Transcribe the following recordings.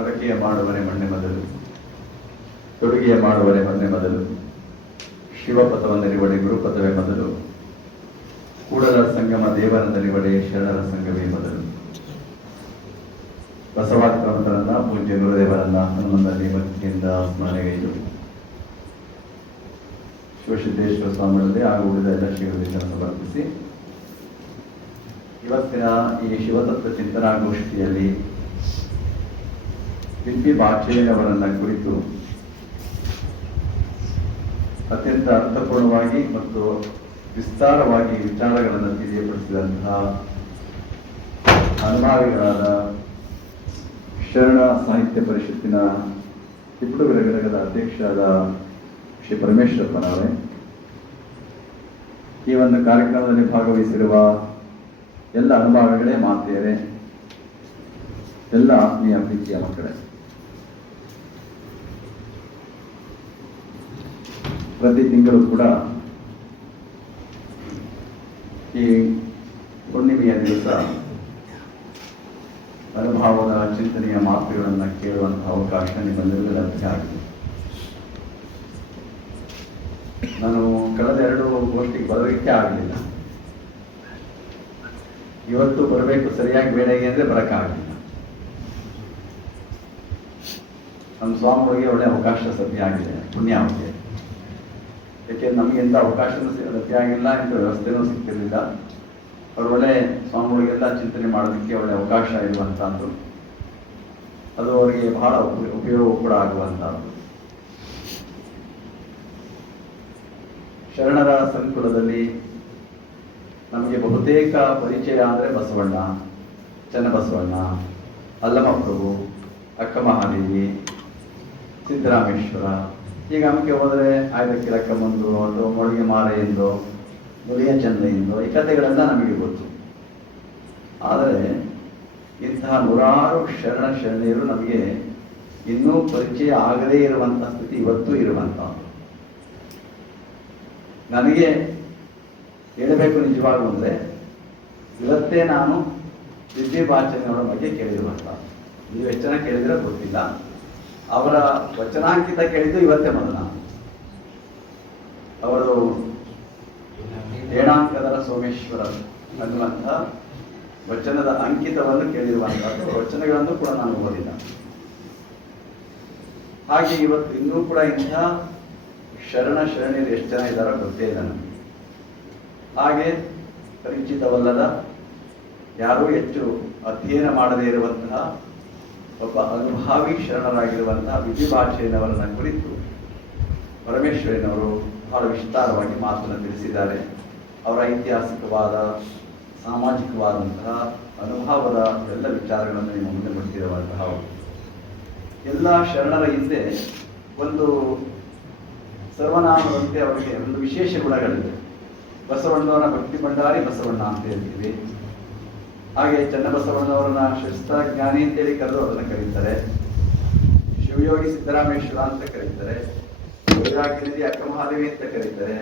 ಮಡಕೆಯ ಮಾಡುವರೆ ಮೊನ್ನೆ ಮೊದಲು, ತೊಡುಗೆಯ ಮಾಡುವರೆ ಮೊನ್ನೆ ಮೊದಲು ಶಿವಪಥವನ್ನರಿವಡೆ ಗುರುಪಥವೇ ಮೊದಲು, ಕೂಡಲ ಸಂಗಮ ದೇವರನ್ನರಿವಡೆ ಶರಣರ ಸಂಗಮೇ ಮೊದಲು. ಬಸವಾದಿಪಂತರನ್ನ ಪೂಜ್ಯ ಗುರುದೇವರನ್ನ ಹನುಮಂತಲ್ಲಿ ಭಕ್ತಿಯಿಂದ ಸ್ಮರಣೆಗೈದು. ಶಿವಸಿದ್ದೇಶ್ವರ ಸ್ವಾಮಿಗಳಲ್ಲಿ ಹಾಗೂ ಉಳಿದ ಎಲ್ಲ ಶ್ರೀಗಳನ್ನು ಸಮರ್ಪಿಸಿ. ಇವತ್ತಿನ ಈ ಶಿವತತ್ವ ಚಿಂತನಾಗೋಷ್ಠಿಯಲ್ಲಿ ಬಿಂಬಿ ಭಾಷೆಯವರನ್ನ ಕುರಿತು ಅತ್ಯಂತ ಅರ್ಥಪೂರ್ಣವಾಗಿ ಮತ್ತು ವಿಸ್ತಾರವಾಗಿ ವಿಚಾರಗಳನ್ನು ತಿಳಿಯಪಡಿಸಿದಂತಹ ಅನುಭಾವಿಗಳಾದ ಶರಣ ಸಾಹಿತ್ಯ ಪರಿಷತ್ತಿನ ಇಬ್ಬರು ಘಟಕದ ಅಧ್ಯಕ್ಷರಾದ ಶ್ರೀ ಪರಮೇಶ್ವರಪ್ಪನವರೇ, ಈ ಒಂದು ಕಾರ್ಯಕ್ರಮದಲ್ಲಿ ಭಾಗವಹಿಸಿರುವ ಎಲ್ಲ ಅನುಭಾವಿಗಳೇ ಮಾತೆಯರೇ, ಎಲ್ಲ ಆತ್ಮೀಯ ಪ್ರೀತಿಯ ಮಕ್ಕಳೇ. ಪ್ರತಿ ತಿಂಗಳು ಕೂಡ ಈ ಹುಣ್ಣಿಮೆಯ ದಿವಸ ಅನುಭಾವದ ಚಿಂತನೆಯ ಮಾತುಗಳನ್ನು ಕೇಳುವಂತಹ ಅವಕಾಶ ನಿಮ್ಮೆಲ್ಲರಿಗೂ ಲಭ್ಯ ಆಗಿದೆ. ನಾನು ಕಳೆದ ಎರಡು ಗೋಷ್ಠಿಗೆ ಬರೋದಕ್ಕೆ ಆಗಲಿಲ್ಲ. ಇವತ್ತು ಬರಬೇಕು ಸರಿಯಾಗಿ ಬೇಡಗೆ ಅಂದ್ರೆ ಬರೋಕ್ಕಾಗಲಿಲ್ಲ. ನಮ್ಮ ಸ್ವಾಮಿಗಳಿಗೆ ಒಳ್ಳೆ ಅವಕಾಶ ಸದ್ಯ ಆಗಿದೆ ಪುಣ್ಯ ಆಗಿದೆ ಯಾಕೆಂದ್ರೆ ನಮಗೆ ಎಂಥ ಅವಕಾಶನೂ ಲಭ್ಯ ಆಗಿಲ್ಲ ಎಂಥ ವ್ಯವಸ್ಥೆನೂ ಸಿಗ್ತಿರ್ಲಿಲ್ಲ ಅವ್ರು ಒಳ್ಳೆ ಸ್ವಾಮಿಗಳಿಗೆಲ್ಲ ಚಿಂತನೆ ಮಾಡೋದಕ್ಕೆ ಒಳ್ಳೆ ಅವಕಾಶ ಇರುವಂತಹದ್ದು. ಅದು ಅವರಿಗೆ ಬಹಳ ಉಪ- ಉಪಯೋಗ ಕೂಡ ಆಗುವಂತಹದ್ದು. ಶರಣರ ಸಂಕುಲದಲ್ಲಿ ನಮಗೆ ಬಹುತೇಕ ಪರಿಚಯ ಅಂದರೆ ಬಸವಣ್ಣ, ಚನ್ನಬಸವಣ್ಣ ಅಲ್ಲಮಪ್ರಭು ಅಕ್ಕ ಮಹಾದೇವಿ ಸಿದ್ದರಾಮೇಶ್ವರ ಈಗ ನಮಗೆ ಹೋದರೆ ಆಯ್ದಕ್ಕೆ ಬಂದು ಅಥವಾ ಮೊಳಗೆ ಮಾರೆಯಿಂದ ಮುಲಿಯ ಚಂದೆಯಿಂದ ಈ ಕಥೆಗಳೆಲ್ಲ ನಮಗೆ ಗೊತ್ತು. ಆದರೆ ಇಂತಹ ನೂರಾರು ಶರಣ ಶರಣೆಯರು ನಮಗೆ ಇನ್ನೂ ಪರಿಚಯ ಆಗದೇ ಇರುವಂತಹ ಸ್ಥಿತಿ ಇವತ್ತು ಇರುವಂತಹದ್ದು. ನನಗೆ ಹೇಳಬೇಕು ನಿಜವಾಗೂ ಅಂದರೆ, ಇವತ್ತೇ ನಾನು ದಿವ್ಯಭಾಚನೆಯವರ ಬಗ್ಗೆ ಕೇಳಿರುವಂಥ ನೀವು ಎಷ್ಟು ಜನ ಕೇಳಿದ್ರೆ ಗೊತ್ತಿಲ್ಲ. ಅವರ ವಚನಾಂಕಿತ ಕೇಳಿದ್ದು ಇವತ್ತೇ ಮೊದಲ. ಅವರು ಏಣಾಂಕದರ ಸೋಮೇಶ್ವರ ಅನ್ನುವಂಥ ವಚನದ ಅಂಕಿತವನ್ನು ಕೇಳಿರುವಂತಹ ವಚನಗಳನ್ನು ಕೂಡ ನಾನು ಓದಿಲ್ಲ. ಹಾಗೆ ಇವತ್ತು ಇನ್ನೂ ಕೂಡ ಇಂಥ ಶರಣ ಶರಣಿಯಲ್ಲಿ ಎಷ್ಟು ಜನ ಇದ್ದಾರೋ ಗೊತ್ತೇ ಇಲ್ಲ ನನಗೆ ಹಾಗೆ ಪರಿಚಿತವಲ್ಲದ ಯಾರೂ ಹೆಚ್ಚು ಅಧ್ಯಯನ ಮಾಡದೇ ಇರುವಂತಹ ಒಬ್ಬ ಅನುಭಾವಿ ಶರಣರಾಗಿರುವಂತಹ ವಿಧಿಭಾಷೆಯನ್ನವರನ್ನ ಕುರಿತು ಪರಮೇಶ್ವರಿನವರು ಬಹಳ ವಿಸ್ತಾರವಾಗಿ ಮಾತನ್ನು ತಿಳಿಸಿದ್ದಾರೆ. ಅವರ ಐತಿಹಾಸಿಕವಾದ, ಸಾಮಾಜಿಕವಾದಂತಹ ಅನುಭವದ ಎಲ್ಲ ವಿಚಾರಗಳನ್ನು ನಿಮ್ಮ ಮುಂದೆ ಮುಟ್ಟಿರುವಂತಹ ಎಲ್ಲ ಶರಣರ ಹಿಂದೆ ಒಂದು ಸರ್ವನಾಮದಂತೆ ಅವರಿಗೆ ಒಂದು ವಿಶೇಷ ಗುಣಗಳಿದೆ. ಬಸವಣ್ಣವರ ಭಕ್ತಿ ಭಂಡಾರಿ ಬಸವಣ್ಣ ಅಂತ ಹೇಳ್ತೀವಿ. ಹಾಗೆ ಚನ್ನಬಸವಣ್ಣವರನ್ನ ಜ್ಞಾನಿ ಅಂತೇಳಿ ಕರೆದು ಅದನ್ನು ಕರೀತಾರೆ. ಶಿವಯೋಗಿ ಸಿದ್ದರಾಮೇಶ್ವರ ಅಂತ ಕರೀತಾರೆ. ವೈರಾಗ್ಯನಿಧಿ ಅಕ್ರಮಹಾದೇವಿ ಅಂತ ಕರೀತಾರೆ.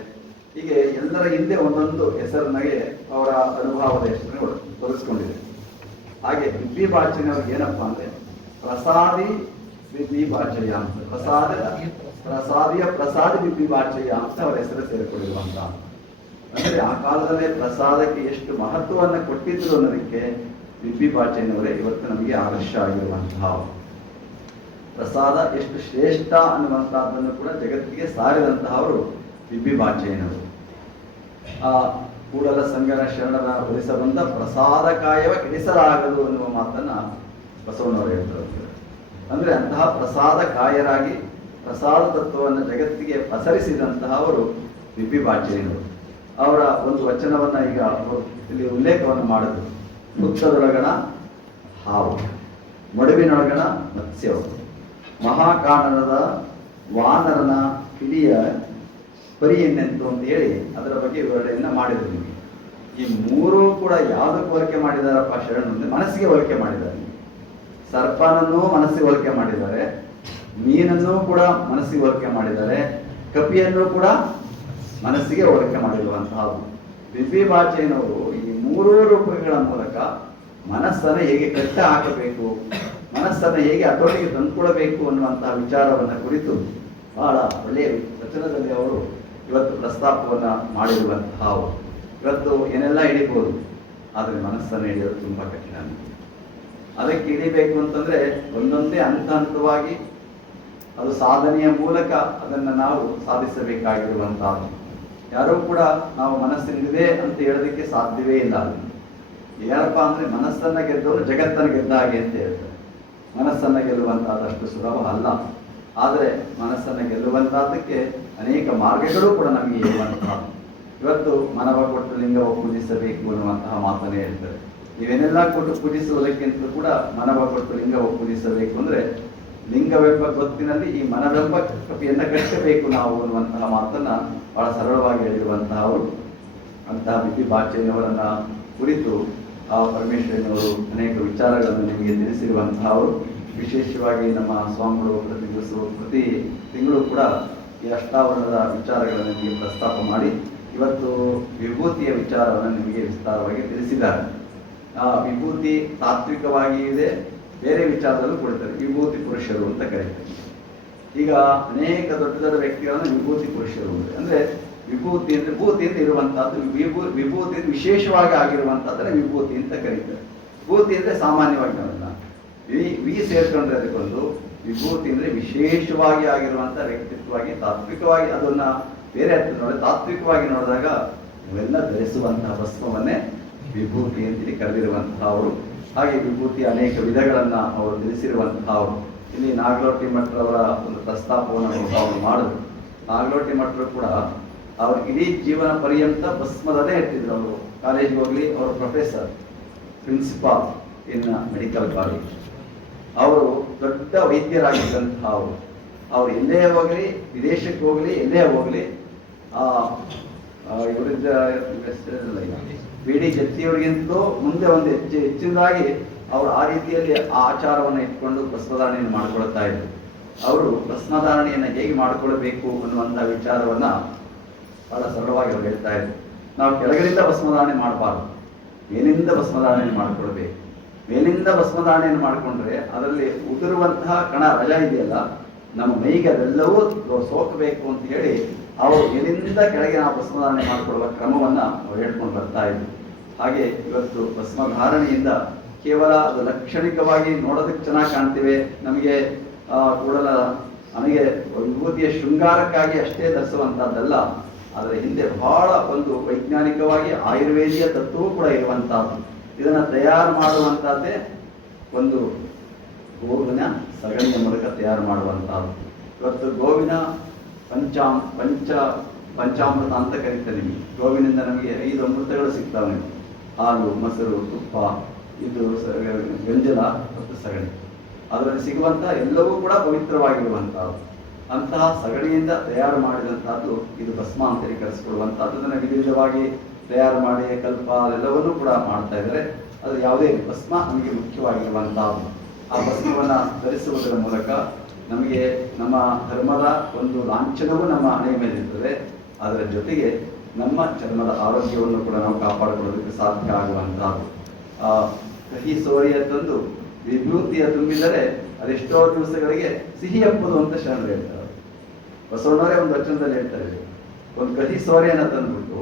ಹೀಗೆ ಎಲ್ಲರ ಹಿಂದೆ ಒಂದೊಂದು ಹೆಸರಿನಾಗೆ ಅವರ ಅನುಭವದ ಹೆಸರನ್ನು ತೋರಿಸ್ಕೊಂಡಿದೆ. ಹಾಗೆ ಬಿಬ್ಬಿ ಬಾಚನವ್ರಿಗೆ ಏನಪ್ಪಾ ಅಂದ್ರೆ ಪ್ರಸಾದಿ ವಿದ್ವಿ ಬಾಚಯ್ಯ ಅಂತ. ಪ್ರಸಾದ, ಪ್ರಸಾದಿಯ ಪ್ರಸಾದಿ ವಿದ್ವಿ ಬಾಚಯ್ಯ ಅಂತ ಅವರ ಹೆಸರು ಸೇರಿಕೊಂಡಿರುವಂತ ಅಂದ್ರೆ ಆ ಕಾಲದಲ್ಲೇ ಪ್ರಸಾದಕ್ಕೆ ಎಷ್ಟು ಮಹತ್ವವನ್ನು ಕೊಟ್ಟಿದ್ರು ಅನ್ನೋದಕ್ಕೆ ಬಿಬ್ಬಿ ಪಾಚೇನವರೇ ಇವತ್ತು ನಮಗೆ ಆದರ್ಶ ಆಗಿರುವಂತಹ ಪ್ರಸಾದ ಎಷ್ಟು ಶ್ರೇಷ್ಠ ಅನ್ನುವಂತಹದ್ದನ್ನು ಕೂಡ ಜಗತ್ತಿಗೆ ಸಾರಿದಂತಹ ಅವರು ಬಿಬ್ಬಿ ಪಾಚೇನವರು ಆ ಕೂಡಲ ಸಂಗರ ಶರಣರ ಒಲಿಸ ಬಂದ ಪ್ರಸಾದ ಕಾಯವ ಕೆಡಿಸಲಾಗದು ಅನ್ನುವ ಮಾತನ್ನ ಬಸವಣ್ಣವರು ಹೇಳ್ತಾರೆ. ಅಂದ್ರೆ ಅಂತಹ ಪ್ರಸಾದ ಕಾಯರಾಗಿ ಪ್ರಸಾದ ತತ್ವವನ್ನು ಜಗತ್ತಿಗೆ ಪಸರಿಸಿದಂತಹ ಅವರು ಬಾಚಯ್ಯನವರು ಅವರ ಒಂದು ವಚನವನ್ನ ಈಗ ಇಲ್ಲಿ ಉಲ್ಲೇಖವನ್ನು ಮಾಡಿದ್ರು. ಹುತ್ತದೊಳಗಣ ಹಾವು ಮಡುವಿನೊಳಗಣ ಮತ್ಸ್ಯವು ಮಹಾಕಾನನದ ವಾನರನ ಕಿಡಿಯ ಪರಿಯನ್ನೆಂತು ಅಂತ ಹೇಳಿ ಅದರ ಬಗ್ಗೆ ವಿವರಣೆಯನ್ನು ಮಾಡಿದ್ರು ನಿಮಗೆ. ಈ ಮೂರು ಕೂಡ ಯಾವುದಕ್ಕೆ ಹೋಲಿಕೆ ಮಾಡಿದಾರಪ್ಪ ಶರಣ ಅಂದರೆ ಮನಸ್ಸಿಗೆ ಹೋಲಿಕೆ ಮಾಡಿದ್ದಾರೆ. ಸರ್ಪನನ್ನೂ ಮನಸ್ಸಿಗೆ ಹೋಲಿಕೆ ಮಾಡಿದ್ದಾರೆ. ಮೀನನ್ನು ಕೂಡ ಮನಸ್ಸಿಗೆ ಹೋಲಿಕೆ ಮಾಡಿದ್ದಾರೆ. ಕಪಿಯನ್ನು ಕೂಡ ಮನಸ್ಸಿಗೆ ಹೋಲಿಕೆ ಮಾಡಿರುವಂತಹ ಬಿಬ್ಬಿ ಬಾಚೇನವರು ಈ ಮೂರೂ ರೂಪಗಳ ಮೂಲಕ ಮನಸ್ಸನ್ನು ಹೇಗೆ ಕಟ್ಟ ಹಾಕಬೇಕು, ಮನಸ್ಸನ್ನು ಹೇಗೆ ಹತೋಟಿಗೆ ತಂದುಕೊಡಬೇಕು ಅನ್ನುವಂತಹ ವಿಚಾರವನ್ನು ಕುರಿತು ಬಹಳ ಒಳ್ಳೆಯ ವಚನದಲ್ಲಿ ಅವರು ಇವತ್ತು ಪ್ರಸ್ತಾಪವನ್ನು ಮಾಡಿರುವಂತಹ ಇವತ್ತು ಏನೆಲ್ಲ ಹಿಡಿಬೋದು ಆದರೆ ಮನಸ್ಸನ್ನು ಹಿಡಿಯೋದು ತುಂಬ ಕಠಿಣ ಅದಕ್ಕೆ ಹಿಡಿಬೇಕು ಅಂತಂದ್ರೆ ಒಂದೊಂದೇ ಹಂತ ಹಂತವಾಗಿ ಅದು ಸಾಧನೆಯ ಮೂಲಕ ಅದನ್ನು ನಾವು ಸಾಧಿಸಬೇಕಾಗಿರುವಂತಹದ್ದು. ಯಾರೂ ಕೂಡ ನಾವು ಮನಸ್ಸಿನಿದೆ ಅಂತ ಹೇಳೋದಕ್ಕೆ ಸಾಧ್ಯವೇ ಇಲ್ಲ. ಯಾರಪ್ಪ ಅಂದ್ರೆ ಮನಸ್ಸನ್ನ ಗೆದ್ದವರು ಜಗತ್ತನ್ನು ಗೆದ್ದ ಹಾಗೆ ಅಂತ ಹೇಳ್ತಾರೆ. ಮನಸ್ಸನ್ನ ಗೆಲ್ಲುವಂತಹದಷ್ಟು ಸುಲಭ ಅಲ್ಲ. ಆದರೆ ಮನಸ್ಸನ್ನ ಗೆಲ್ಲುವಂತಹದಕ್ಕೆ ಅನೇಕ ಮಾರ್ಗಗಳು ಕೂಡ ನಮಗೆ ಇರುವಂತಹ. ಇವತ್ತು ಮನವ ಕೊಟ್ಟು ಲಿಂಗವ ಪೂಜಿಸಬೇಕು ಅನ್ನುವಂತಹ ಮಾತನ್ನೇ ಹೇಳ್ತಾರೆ. ಇವೆನ್ನೆಲ್ಲ ಕೊಟ್ಟು ಪೂಜಿಸುವುದಕ್ಕಿಂತ ಕೂಡ ಮನವ ಕೊಟ್ಟು ಲಿಂಗವ ಪೂಜಿಸಬೇಕು ಅಂದ್ರೆ ಲಿಂಗವೆಂಬ ಗೊತ್ತಿನಲ್ಲಿ ಈ ಮನವೆಂಬ ಕಪಿಯನ್ನ ಕಟ್ಟಬೇಕು ನಾವು ಅನ್ನುವಂತಹ ಮಾತನ್ನ ಬಹಳ ಸರಳವಾಗಿ ಹೇಳಿರುವಂತಹ ಅವರು ಅಂತಹ ಬಿಪಿ ಬಾಚಯ್ಯನವರನ್ನ ಕುರಿತು ಆ ಪರಮೇಶ್ವರನವರು ಅನೇಕ ವಿಚಾರಗಳನ್ನು ನಿಮಗೆ ತಿಳಿಸಿರುವಂತಹ ಅವರು ವಿಶೇಷವಾಗಿ ನಮ್ಮ ಸ್ವಾಮಿಗಳು ಪ್ರತಿ ದಿವಸ ಪ್ರತಿ ತಿಂಗಳು ಕೂಡ ಈ ಅಷ್ಟಾವರಣದ ವಿಚಾರಗಳನ್ನು ನಿಮಗೆ ಪ್ರಸ್ತಾಪ ಮಾಡಿ ಇವತ್ತು ವಿಭೂತಿಯ ವಿಚಾರವನ್ನು ನಿಮಗೆ ವಿಸ್ತಾರವಾಗಿ ತಿಳಿಸಿದ್ದಾರೆ. ಆ ವಿಭೂತಿ ತಾತ್ವಿಕವಾಗಿ ಇದೆ ಬೇರೆ ವಿಚಾರದಲ್ಲೂ ಕೊಡ್ತಾರೆ, ವಿಭೂತಿ ಪುರುಷರು ಅಂತ ಕರೀತಾರೆ. ಈಗ ಅನೇಕ ದೊಡ್ಡ ದೊಡ್ಡ ವ್ಯಕ್ತಿಗಳನ್ನು ವಿಭೂತಿ ಪುರುಷರು ಅಂದರೆ ಅಂದರೆ ವಿಭೂತಿ ಅಂದರೆ ಭೂತಿ ಅಂತ ಇರುವಂತಹದ್ದು, ವಿಭೂ, ವಿಭೂತಿ ವಿಶೇಷವಾಗಿ ಆಗಿರುವಂತಹದ್ರೆ ವಿಭೂತಿ ಅಂತ ಕರೀತಾರೆ. ವಿಭೂತಿ ಅಂದರೆ ಸಾಮಾನ್ಯವಾಗಿ ನಾವೆಲ್ಲ ವಿ ವಿ ಸೇರ್ಕೊಂಡ್ರೆ ಅದಕ್ಕೊಂದು ವಿಭೂತಿ ಅಂದರೆ ವಿಶೇಷವಾಗಿ ಆಗಿರುವಂಥ ವ್ಯಕ್ತಿತ್ವವಾಗಿ, ತಾತ್ವಿಕವಾಗಿ ಅದನ್ನು ಬೇರೆ ಅರ್ಥ ನೋಡಿ ತಾತ್ವಿಕವಾಗಿ ನೋಡಿದಾಗ ಇವೆಲ್ಲ ಧರಿಸುವಂತಹ ವಸ್ತುವನ್ನೇ ವಿಭೂತಿ ಅಂತೇಳಿ ಕರೆದಿರುವಂತಹ ಅವರು ಹಾಗೆ ವಿಭೂತಿ ಅನೇಕ ವಿಧಗಳನ್ನ ಅವರು ತಿಳಿಸಿರುವಂತಹ ಅವರು ಇಲ್ಲಿ ನಾಗಲೋಟಿ ಮಠರವರ ಒಂದು ಪ್ರಸ್ತಾಪವನ್ನು ಅವರು ಮಾಡಿದ್ರು. ನಾಗಲೋಟಿ ಮಠರು ಕೂಡ ಅವ್ರ ಇಡೀ ಜೀವನ ಪರ್ಯಂತ ಭಸ್ಮದಲ್ಲೇ ಇರ್ತಿದ್ರು ಅವರು. ಕಾಲೇಜ್ಗೆ ಹೋಗ್ಲಿ ಅವರು professor principal in medical college ಅವರು ದೊಡ್ಡ ವೈದ್ಯರಾಗಿದ್ದಂತಹ ಅವರು. ಅವ್ರು ಎಲ್ಲೇ ಹೋಗಲಿ ವಿದೇಶಕ್ಕೆ ಹೋಗಲಿ ಎಲ್ಲೇ ಹೋಗಲಿ ಆ, ಇವರಿದ್ದ ಹೆಸರಿಲ್ಲ ಈಗ. ಬಿ ಡಿ ಜತ್ತಿಯವರಿಗಿಂತಲೂ ಮುಂದೆ ಒಂದು ಹೆಚ್ಚು ಹೆಚ್ಚಿನದಾಗಿ ಅವರು ಆ ರೀತಿಯಲ್ಲಿ ಆ ಆಚಾರವನ್ನು ಇಟ್ಕೊಂಡು ಭಸ್ಮಧಾರಣೆಯನ್ನು ಮಾಡಿಕೊಳ್ತಾ ಇದ್ರು. ಅವರು ಭಸ್ಮಧಾರಣೆಯನ್ನು ಹೇಗೆ ಮಾಡಿಕೊಳ್ಬೇಕು ಅನ್ನುವಂಥ ವಿಚಾರವನ್ನ ಬಹಳ ಸರಳವಾಗಿ ಅವ್ರು ಹೇಳ್ತಾ ಇದ್ರು. ನಾವು ಕೆಳಗಿನಿಂದ ಭಸ್ಮಧಾರಣೆ ಮಾಡಬಾರ್ದು. ಮೇಲಿಂದ ಭಸ್ಮಧಾರಣೆ ಮಾಡಿಕೊಳ್ಬೇಕು. ಮೇಲಿಂದ ಭಸ್ಮಧಾರಣೆಯನ್ನು ಮಾಡಿಕೊಂಡ್ರೆ ಅದರಲ್ಲಿ ಉದುರುವಂತಹ ಕಣ ರಜ ಇದೆಯಲ್ಲ ನಮ್ಮ ಮೈಗೆ ಅದೆಲ್ಲವೂ ಸೋಕಬೇಕು ಅಂತ ಹೇಳಿ ಅವರು ಎಲ್ಲಿಂದ ಕೆಳಗೆ ನಾವು ಭಸ್ಮಧಾರಣೆ ಮಾಡಿಕೊಳ್ಳುವ ಕ್ರಮವನ್ನು ಅವ್ರು ಹೇಳ್ಕೊಂಡು ಬರ್ತಾ ಇದ್ರು. ಹಾಗೆ ಇವತ್ತು ಭಸ್ಮಧಾರಣೆಯಿಂದ ಕೇವಲ ಅದು ಲಕ್ಷಣಿಕವಾಗಿ ನೋಡೋದಕ್ಕೆ ಚೆನ್ನಾಗಿ ಕಾಣ್ತೀವಿ. ನಮಗೆ ಕೂಡಲ ನಮಗೆ ವಿಭೂತಿಯ ಶೃಂಗಾರಕ್ಕಾಗಿ ಅಷ್ಟೇ ಧರಿಸುವಂಥದ್ದಲ್ಲ ಅದರ ಹಿಂದೆ ಬಹಳ ಒಂದು ವೈಜ್ಞಾನಿಕವಾಗಿ ಆಯುರ್ವೇದಿಯ ತತ್ವವೂ ಕೂಡ ಇರುವಂತಹದ್ದು. ಇದನ್ನು ತಯಾರು ಮಾಡುವಂತಹದ್ದೇ ಒಂದು ಗೋವಿನ ಸಗಣಿಯ ಮೂಲಕ ತಯಾರು ಮಾಡುವಂತಹದ್ದು ಇವತ್ತು ಗೋವಿನ ಪಂಚಾಂ ಪಂಚ ಪಂಚಾಮೃತ ಅಂತ ಕರೀತಾರೆ ಗೋವಿನಿಂದ ನಮಗೆ ಐದು ಅಮೃತಗಳು ಸಿಗ್ತಾವೆ. ಹಾಲು, ಮೊಸರು, ತುಪ್ಪ, ಇದು ಗಂಜಲ ಮತ್ತು ಸಗಣಿ. ಅದರಲ್ಲಿ ಸಿಗುವಂತಹ ಎಲ್ಲವೂ ಕೂಡ ಪವಿತ್ರವಾಗಿರುವಂತಹದ್ದು ಅಂತಹ ಸಗಣಿಯಿಂದ ತಯಾರು ಮಾಡಿದಂತಹದ್ದು ಇದು ಭಸ್ಮ ಅಂತೇಳಿ ಕರೆಸಿಕೊಳ್ಳುವಂಥದ್ದು. ಅದನ್ನು ವಿಧ ತಯಾರು ಮಾಡಿ, ಕಲ್ಪ, ಅದೆಲ್ಲವನ್ನೂ ಕೂಡ ಮಾಡ್ತಾ ಇದ್ದಾರೆ. ಅದು ಯಾವುದೇ ಭಸ್ಮ ನಮಗೆ ಮುಖ್ಯವಾಗಿರುವಂತಹದ್ದು ಆ ವಸ್ತ್ರವನ್ನು ಧರಿಸುವುದರ ಮೂಲಕ ನಮಗೆ ನಮ್ಮ ಧರ್ಮದ ಒಂದು ಲಾಂಛನವೂ ನಮ್ಮ ಹಣೆಯ ಮೇಲೆ ಇರ್ತದೆ. ಅದರ ಜೊತೆಗೆ ನಮ್ಮ ಚರ್ಮದ ಆರೋಗ್ಯವನ್ನು ಕೂಡ ನಾವು ಕಾಪಾಡಿಕೊಳ್ಳೋದಕ್ಕೆ ಸಾಧ್ಯ ಆಗುವಂತಹದ್ದು ಆ, ಕಹಿ ಸೋರಿಯ ತಂದು ವಿಭೂತಿಯ ತುಂಬಿದರೆ ಅದೆಷ್ಟೋ ದಿವಸಗಳಿಗೆ ಸಿಹಿ ಹಬ್ಬದು ಅಂತ ಶರಣರು ಹೇಳ್ತಾರೆ. ಬಸವಣ್ಣವರೇ ಒಂದು ವಚನದಲ್ಲಿ ಹೇಳ್ತಾರೆ. ಒಂದು ಕಹಿ ಸೋರಿಯನ್ನು ತಂದುಬಿಟ್ಟು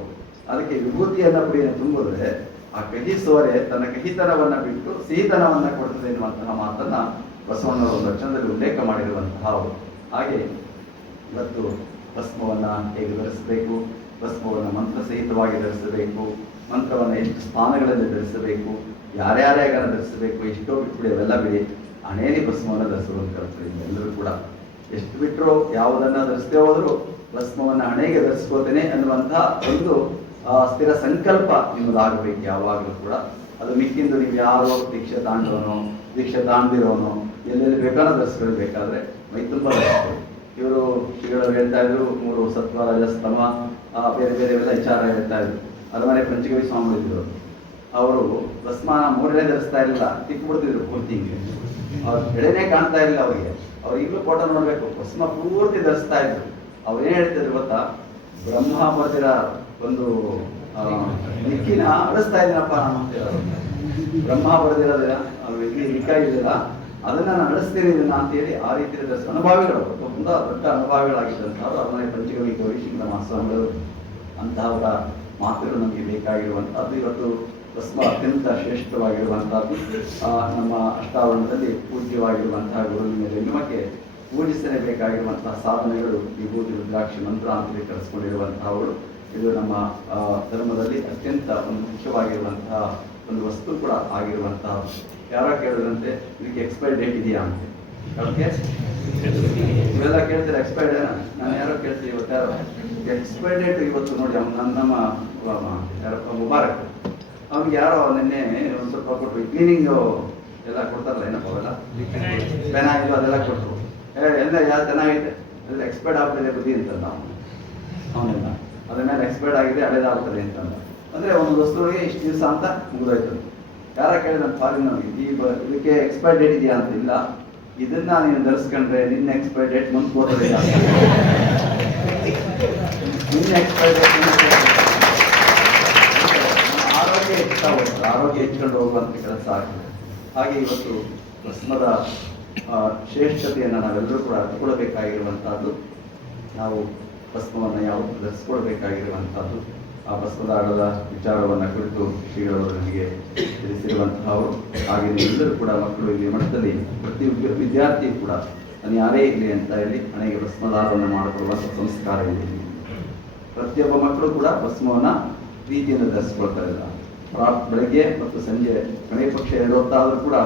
ಅದಕ್ಕೆ ವಿಭೂತಿಯನ್ನು ಪುಡಿಯನ್ನು ತುಂಬಿದ್ರೆ ಆ ಕಹಿ ಸೋರೆ ತನ್ನ ಕಹಿತನವನ್ನ ಬಿಟ್ಟು ಸಿಹಿತನವನ್ನ ಕೊಡ್ತದೆ ಎನ್ನುವಂತಹ ಮಾತನ್ನ ಬಸವಣ್ಣವರು ಒಂದು ವಚನದಲ್ಲಿ ಉಲ್ಲೇಖ ಮಾಡಿರುವಂತಹ ಅವರು. ಹಾಗೆ ಇವತ್ತು ಭಸ್ಮವನ್ನ ಹೇಗೆ ಧರಿಸಬೇಕು, ಭಸ್ಮವನ್ನು ಮಂತ್ರ ಸಹಿತವಾಗಿ ಧರಿಸಬೇಕು, ಮಂತ್ರವನ್ನು ಎಷ್ಟು ಸ್ಥಾನಗಳಲ್ಲಿ ಧರಿಸಬೇಕು ಯಾರ್ಯಾರ್ಯಾಗ ಧರಿಸಬೇಕು, ಎಷ್ಟೋ ಬಿಟ್ಬಿಡಿ ಅವೆಲ್ಲ ಬಿಡಿ ಅನೇನಿ ಭಸ್ಮವನ್ನು ಧರಿಸುವಂತ ಕರ್ತವ್ಯ ಎಲ್ಲರೂ ಕೂಡ. ಎಷ್ಟು ಬಿಟ್ಟರು ಯಾವುದನ್ನ ಧರಿಸದೆ ಹೋದ್ರು ಭಸ್ಮವನ್ನು ಹಣೆಗೆ ಧರಿಸ್ಕೋತೇನೆ ಅನ್ನುವಂತಹ ಒಂದು ಸ್ಥಿರ ಸಂಕಲ್ಪ ನಿಮ್ಮದಾಗಬೇಕು ಯಾವಾಗಲೂ ಕೂಡ. ಅದು ಮಿಕ್ಕಿಂದು ನೀವು ಯಾರೋ ದೀಕ್ಷೆ ತಾಂಡವನು, ದೀಕ್ಷೆ ತಾಂಡಿರೋನು, ಎಲ್ಲೆಲ್ಲಿ ಬೇಕಾದ್ರೂ ಧರಿಸ್ಕೊಳ್ಬೇಕಾದ್ರೆ ಮೈ ತುಂಬ ಧರಿಸ್ಕೊಳ್ಳಿ ಇವರು ಶ್ರೀಗಳು ಹೇಳ್ತಾ ಇದ್ರು, ಮೂರು ಸತ್ವ, ರಜಸ್ತಮ ಬೇರೆ ಬೇರೆ ಎಲ್ಲ ವಿಚಾರ ಹೇಳ್ತಾ ಇದ್ರು. ಅರಮನೆ ಪಂಚಗವಿ ಸ್ವಾಮಿ ಇದ್ರು. ಅವರು ಭಸ್ಮಾನ ಮೂರನೇ ಧರಿಸ್ತಾ ಇರಲಿಲ್ಲ ತಿಕ್ಬಿಡ್ತಿದ್ರು ಪೂರ್ತಿ ಹಿಂಗೆ. ಅವ್ರ ಎಳೆನೇ ಕಾಣ್ತಾ ಇರಲಿಲ್ಲ ಅವರಿಗೆ. ಅವ್ರು ಈಗಲೂ ಫೋಟೋ ನೋಡಬೇಕು. ಭಸ್ಮ ಪೂರ್ತಿ ಧರಿಸ್ತಾ ಇದ್ರು. ಅವ್ರು ಏನ್ ಹೇಳ್ತಿದ್ರು ಗೊತ್ತಾ? ಬ್ರಹ್ಮ ಬರೆದಿರ ಒಂದು ನಿಕ್ಕಿನ ಅಳಿಸ್ತಾ ಇದ್ದೀನಪ್ಪ ನಾನು ಅಂತ ಹೇಳೋದು. ಬ್ರಹ್ಮ ಬರೆದಿರೋದಿಲ್ಲ ಇಲ್ಲಿ ನಿಕ್ಕ ಇದೆಯಲ್ಲ ಅದನ್ನ ನಾನು ನಡೆಸ್ತೀನಿ ಇದನ್ನ ಅಂತೇಳಿ ಆ ರೀತಿಯ ಅನುಭವಿಗಳು ತುಂಬ ದೊಡ್ಡ ಅನುಭಾವಿಗಳಾಗಿದ್ದಂಥವ್ರು ಅದನ್ನ ಪಂಚಗವಿ ಗೌರಿ ಶ್ರೀಗಳ ಮಾಸ್ವಾಮಿಗಳು ಅಂತಹವರ ಮಾತುಗಳು ನಮಗೆ ಬೇಕಾಗಿರುವಂಥದ್ದು. ಇವತ್ತು ಭಸ್ಮ ಅತ್ಯಂತ ಶ್ರೇಷ್ಠವಾಗಿರುವಂಥದ್ದು. ನಮ್ಮ ಅಷ್ಟಾವರಣದಲ್ಲಿ ಪೂಜ್ಯವಾಗಿರುವಂತಹ ಗುರುವಿನ ಜನ್ಮಕ್ಕೆ ಪೂಜಿಸಲೇಬೇಕಾಗಿರುವಂತಹ ಸಾಧನೆಗಳು, ವಿಭೂತಿ, ರುದ್ರಾಕ್ಷಿ, ಮಂತ್ರ ಅಂತ ಕರೆಸ್ಕೊಂಡಿರುವಂತಹವರು ಇದು ನಮ್ಮ ಧರ್ಮದಲ್ಲಿ ಅತ್ಯಂತ ಒಂದು ಮುಖ್ಯವಾಗಿರುವಂತಹ ಒಂದು ವಸ್ತು ಕೂಡ ಆಗಿರುವಂತಹ ಯಾರೋ ಕೇಳಿದ್ರಂತೆ, ಇದಕ್ಕೆ ಎಕ್ಸ್ಪೈರ್ ಡೇಟ್ ಇದೆಯಾ? ಅಂತ. ಅದಕ್ಕೆ ಇವೆಲ್ಲ ಕೇಳ್ತಾರೆ ಎಕ್ಸ್ಪೈರ್ಡ್ ನಾನು ಯಾರೋ ಕೇಳ್ತೀವಿ ಇವತ್ತು, ಯಾರೋ? ಎಕ್ಸ್ಪೈರ್ ಡೇಟ್ ಇವತ್ತು ನೋಡಿ, ಅವ್ನು ನನ್ನ ನಮ್ಮ ಯಾರೋ ಮುಬಾರಕ್. ಅವ್ನಿಗೆ ಯಾರೋ ನಿನ್ನೆ ಒಂದು ಸ್ವಲ್ಪ ಕೊಟ್ಟು ಕ್ಲೀನಿಂಗು ಎಲ್ಲ ಕೊಡ್ತಾರಲ್ಲ, ಏನಪ್ಪ ಅವೆಲ್ಲ? ಪೆನಾಯಿಲ್ ಅದೆಲ್ಲ ಕೊಟ್ಟರು ಎಲ್ಲ ಯಾರು ಚೆನ್ನಾಗಿದೆ ಎಲ್ಲ ಎಕ್ಸ್ಪೈರ್ಡ್ ಆಗ್ಬಿಟ್ಟಿದೆ ಬುದ್ಧಿ ಅಂತ ಅವನು. ಅವನೆಲ್ಲ. ಅದ್ರ ಮೇಲೆ ಎಕ್ಸ್ಪೈರ್ಡ್ ಆಗಿದೆ ಹಳೇದಾಗ್ತದೆ ಅಂತ ಅಂದ್ರೆ ಒಂದು ವಸ್ತುವಿಗೆ ಇಷ್ಟು ದಿವಸ ಅಂತ ಮುಗಿದೋಯ್ತು. ಯಾರ ಕೇಳಿದ ಫಾರಿನ್ ಈ ಇದಕ್ಕೆ ಎಕ್ಸ್ಪೈರ್ ಡೇಟ್ ಇದೆಯಾ ಅಂತ? ಇಲ್ಲ. ಇದನ್ನ ನೀನು ಧರಿಸ್ಕೊಂಡ್ರೆ ನಿನ್ನ ಎಕ್ಸ್ಪೈರ್ ಡೇಟ್ ಮುಂದೆ ಹೋದ್ರೆ ನಿನ್ನ ಎಕ್ಸ್ಪೈರ್ ಆರೋಗ್ಯ ಹೆಚ್ಚಾ ಆರೋಗ್ಯ ಹೆಚ್ಚಿಕೊಂಡು ಹೋಗುವಂತ ಕೆಲಸ ಆಗ್ತದೆ. ಹಾಗೆ ಇವತ್ತು ಭಸ್ಮದ ಶ್ರೇಷ್ಠತೆಯನ್ನು ನಾವೆಲ್ಲರೂ ಕೂಡ ಅರ್ಥಕೊಳ್ಬೇಕಾಗಿರುವಂತಹದ್ದು ನಾವು ಭಸ್ಮವನ್ನು ಯಾವ ಧರಿಸಿಕೊಳ್ಬೇಕಾಗಿರುವಂತಹದ್ದು ಆ ಭಸ್ಮದ ಆಳದ ವಿಚಾರವನ್ನು ಕುರಿತು ಶ್ರೀಗಳವರು ನನಗೆ ತಿಳಿಸಿರುವಂತಹವರು ಹಾಗೆ ಎಲ್ಲರೂ ಕೂಡ ಮಕ್ಕಳು ಇಲ್ಲಿ ಮಠದಲ್ಲಿ, ಪ್ರತಿ ವಿದ್ಯ- ವಿದ್ಯಾರ್ಥಿ ಕೂಡ ನಾನು ಯಾರೇ ಇರಲಿ ಅಂತ ಹೇಳಿ ನನಗೆ ಭಸ್ಮದಾರವನ್ನು ಮಾಡುತ್ತಿರುವ ಸಂಸ್ಕಾರ ಇದೆ. ಪ್ರತಿಯೊಬ್ಬ ಮಕ್ಕಳು ಕೂಡ ಭಸ್ಮವನ್ನ ಪ್ರೀತಿಯಿಂದ ಧರಿಸ್ಕೊಳ್ತಾ ಇಲ್ಲ ಬೆಳಗ್ಗೆ ಮತ್ತು ಸಂಜೆ ಕಡೆ ಪಕ್ಷ ಎರಡು ಕೂಡ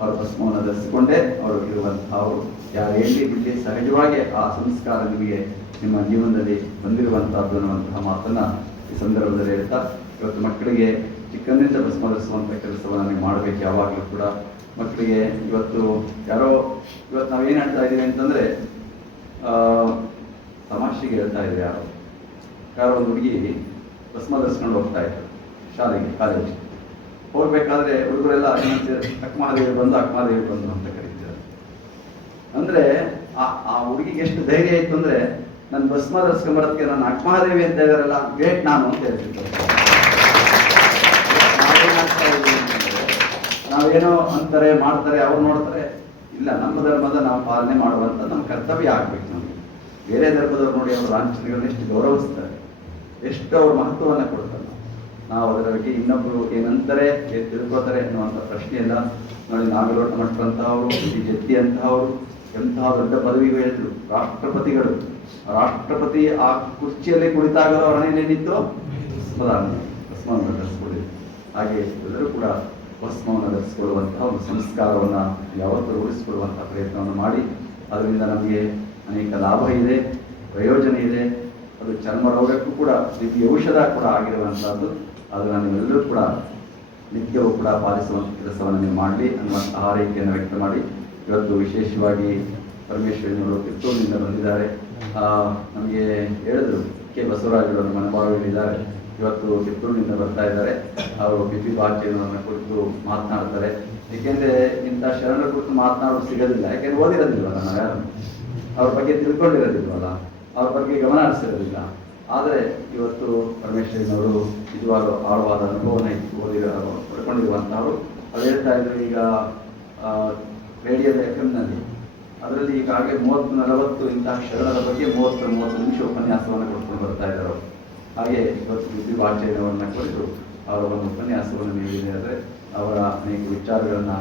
ಅವರು ಭಸ್ಮವನ್ನು ಧರಿಸಿಕೊಂಡೇ ಅವರು ಇರುವಂತಹ ಅವರು. ಯಾರು ಎಲ್ಲಿ ಬಿಡಲಿ ಸಹಜವಾಗಿ ಆ ಸಂಸ್ಕಾರ ನಿಮಗೆ ನಿಮ್ಮ ಜೀವನದಲ್ಲಿ ಬಂದಿರುವಂತಹದ್ದು ಅನ್ನುವಂತಹ ಮಾತನ್ನ ಈ ಸಂದರ್ಭದಲ್ಲಿ ಹೇಳ್ತಾ, ಇವತ್ತು ಮಕ್ಕಳಿಗೆ ಚಿಕ್ಕಂದಿನಿಂದ ಭಸ್ಮ ಧರಿಸುವಂಥ ಕೆಲಸವನ್ನು ನೀವು ಮಾಡಬೇಕು ಯಾವಾಗಲೂ ಕೂಡ. ಮಕ್ಕಳಿಗೆ ಇವತ್ತು ಯಾರೋ, ಇವತ್ತು ನಾವೇನು ಹೇಳ್ತಾ ಇದ್ದೀವಿ ಅಂತಂದ್ರೆ ತಮಾಷೆಗೆ ಹೇಳ್ತಾ ಇದ್ದೀವಿ ಯಾರು. ಯಾರೋ ಒಂದು ಹುಡುಗಿ ಭಸ್ಮ ಧರಿಸ್ಕೊಂಡು ಹೋಗ್ತಾ ಇತ್ತು ಶಾಲೆಗೆ ಕಾಲೇಜಿಗೆ ಹೋಗ್ಬೇಕಾದ್ರೆ ಹುಡುಗರೆಲ್ಲ ಅಕ್ಮಹಾದೇವಿ ಬಂದು ಅಕ್ಮಹಾದೇವಿ ಬಂದು ಅಂತ ಕರೀತಾರೆ. ಅಂದ್ರೆ ಆ ಆ ಹುಡುಗಿಗೆ ಎಷ್ಟು ಧೈರ್ಯ ಇತ್ತು ಅಂದ್ರೆ, ನನ್ನ ಭಸ್ಮ ಧರಿಸ್ಕೊಂಬರೋದಕ್ಕೆ ನನ್ನ ಅಕ್ಮಹಾದೇವಿ ಅಂತ ಇದಾರಲ್ಲ ಗ್ರೇಟ್ ನಾನು ಅಂತ ಹೇಳ್ತಿದ್ದೆ. ನಾವೇನೋ ಅಂತಾರೆ, ಮಾಡ್ತಾರೆ, ಅವ್ರು ನೋಡ್ತಾರೆ, ಇಲ್ಲ, ನಮ್ಮ ಧರ್ಮದ ನಾವು ಪಾಲನೆ ಮಾಡುವಂತ ನಮ್ಮ ಕರ್ತವ್ಯ ಆಗ್ಬೇಕು ನಮಗೆ. ಬೇರೆ ಧರ್ಮದವ್ರು ನೋಡಿ ಅವರು ಲಾಂಛನಗಳನ್ನ ಎಷ್ಟು ಗೌರವಿಸ್ತಾರೆ, ಎಷ್ಟು ಅವ್ರ ಮಹತ್ವವನ್ನು ಕೊಡ್ತಾರೆ. ನಾವು ಅದರ ಬಗ್ಗೆ ಇನ್ನೊಬ್ರು ಏನಂತಾರೆ, ಏನ್ ತಿಳ್ಕೊತಾರೆ ಅನ್ನುವಂಥ ಪ್ರಶ್ನೆ ಇಲ್ಲ ನೋಡಿ ನಾಗಲೋಟ ಮಠರಂತಹವರು ಶ್ರೀ ಜತ್ತಿ ಅಂತಹವರು ಎಂತಹ ದೊಡ್ಡ ಪದವಿ ಹೇಳಿದ್ರು. ರಾಷ್ಟ್ರಪತಿಗಳು. ರಾಷ್ಟ್ರಪತಿ ಆ ಕುರ್ಚಿಯಲ್ಲಿ ಕುಳಿತಾಗ ಅವರ ಹಣೆಯಲ್ಲೇನಿತ್ತು ಭಸ್ಮದಾನ ಭಸ್ಮವನ್ನು ಧರಿಸ್ಕೊಳ್ಳಿ ಹಾಗೆ ಎಲ್ಲರೂ ಕೂಡ ಭಸ್ಮವನ್ನು ಧರಿಸಿಕೊಳ್ಳುವಂತಹ ಒಂದು ಸಂಸ್ಕಾರವನ್ನು ಯಾವತ್ತೂ ರೂಢಿಸಿಕೊಳ್ಳುವಂತಹ ಪ್ರಯತ್ನವನ್ನು ಮಾಡಿ. ಅದರಿಂದ ನಮಗೆ ಅನೇಕ ಲಾಭ ಇದೆ, ಪ್ರಯೋಜನ ಇದೆ. ಅದು ಚರ್ಮ ರೋಗಕ್ಕೂ ಕೂಡ ರೀತಿ ಔಷಧ ಕೂಡ ಆಗಿರುವಂತಹದ್ದು. ಅದನ್ನು ಎಲ್ಲರೂ ಕೂಡ ನಿತ್ಯವೂ ಕೂಡ ಪಾಲಿಸುವಂಥ ಕೆಲಸವನ್ನು ನೀವು ಮಾಡಲಿ ಅನ್ನುವಂಥ ವ್ಯಕ್ತ ಮಾಡಿ. ಇವತ್ತು ವಿಶೇಷವಾಗಿ ಪರಮೇಶ್ವರಿನವರು ಕಿತ್ತೂರಿನಿಂದ ಬಂದಿದ್ದಾರೆ. ನಮಗೆ ಹೇಳಿದ್ರು, ಕೆ. ಬಸವರಾಜರು ಮನಭಾವಿಗಳಿದ್ದಾರೆ ಇವತ್ತು ಕಿತ್ತೂರಿನಿಂದ ಬರ್ತಾ ಇದ್ದಾರೆ. ಅವರು ಬಿಪಿ ಬಾಚಿಯವರನ್ನ ಕುರಿತು ಮಾತನಾಡ್ತಾರೆ. ಏಕೆಂದರೆ ಇಂಥ ಶರಣರ ಕುರಿತು ಮಾತನಾಡೋದು ಸಿಗೋದಿಲ್ಲ. ಯಾಕೆಂದ್ರೆ ಓದಿರೋದಿಲ್ವಲ್ಲ ನಾವು ಯಾರು ಅವ್ರ ಬಗ್ಗೆ ತಿಳ್ಕೊಂಡಿರೋದಿಲ್ವಲ್ಲ? ಅವ್ರ ಬಗ್ಗೆ ಗಮನ ಹರಿಸಿರೋದಿಲ್ಲ. ಆದರೆ ಇವತ್ತು ಪರಮೇಶ್ವರಿನವರು ನಿಜವಾದ ಆಳವಾದ ಅನುಭವನೇ ಓದಿರೋ ಪಡ್ಕೊಂಡಿರುವಂಥವರು. ಅವ್ರು ಹೇಳ್ತಾ ಇದ್ರು ಈಗ ರೇಡಿಯೋ ಎಫ್ಎಂನಲ್ಲಿ. ಅದರಲ್ಲಿ ಈಗಾಗಲೇ ಮೂವತ್ತು ನಲವತ್ತು ಇಂತಹ ಶರಣರ ಬಗ್ಗೆ ಮೂವತ್ತು ಮೂವತ್ತು ನಿಮಿಷ ಉಪನ್ಯಾಸವನ್ನು ಕೊಡ್ಕೊಂಡು ಬರ್ತಾ ಇದ್ದಾರೆ ಹಾಗೆ ಇವತ್ತು ಬಿಪಿ ಬಾಚಯ್ಯನವರನ್ನ ಕುರಿತು ಅವರ ಒಂದು ಉಪನ್ಯಾಸವನ್ನು ನೀಡಿದೆ ಅಂದರೆ ಅವರ ಅನೇಕ ವಿಚಾರಗಳನ್ನು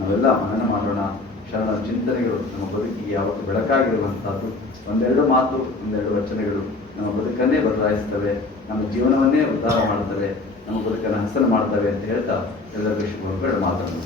ನಾವೆಲ್ಲ ಮನನ ಮಾಡೋಣ. ಶರಣ ಚಿಂತನೆಗಳು ನಮ್ಮ ಬದುಕಿಗೆ ಯಾವತ್ತು ಬೆಳಕಾಗಿರುವಂಥದ್ದು. ಒಂದೆರಡು ಮಾತು, ಒಂದೆರಡು ವಚನಗಳು. ನಮ್ಮ ಬದುಕನ್ನೇ ಬದಲಾಯಿಸ್ತವೆ, ನಮ್ಮ ಜೀವನವನ್ನೇ ಉದ್ಧಾರ ಮಾಡ್ತವೆ, ನಮ್ಮ ಬದುಕನ್ನು ಹಸನು ಮಾಡ್ತವೆ ಅಂತ ಹೇಳ್ತಾ ಎಲ್ಲರಿಗೂ ಶುಭಗಳು ಮಾತನ್ನು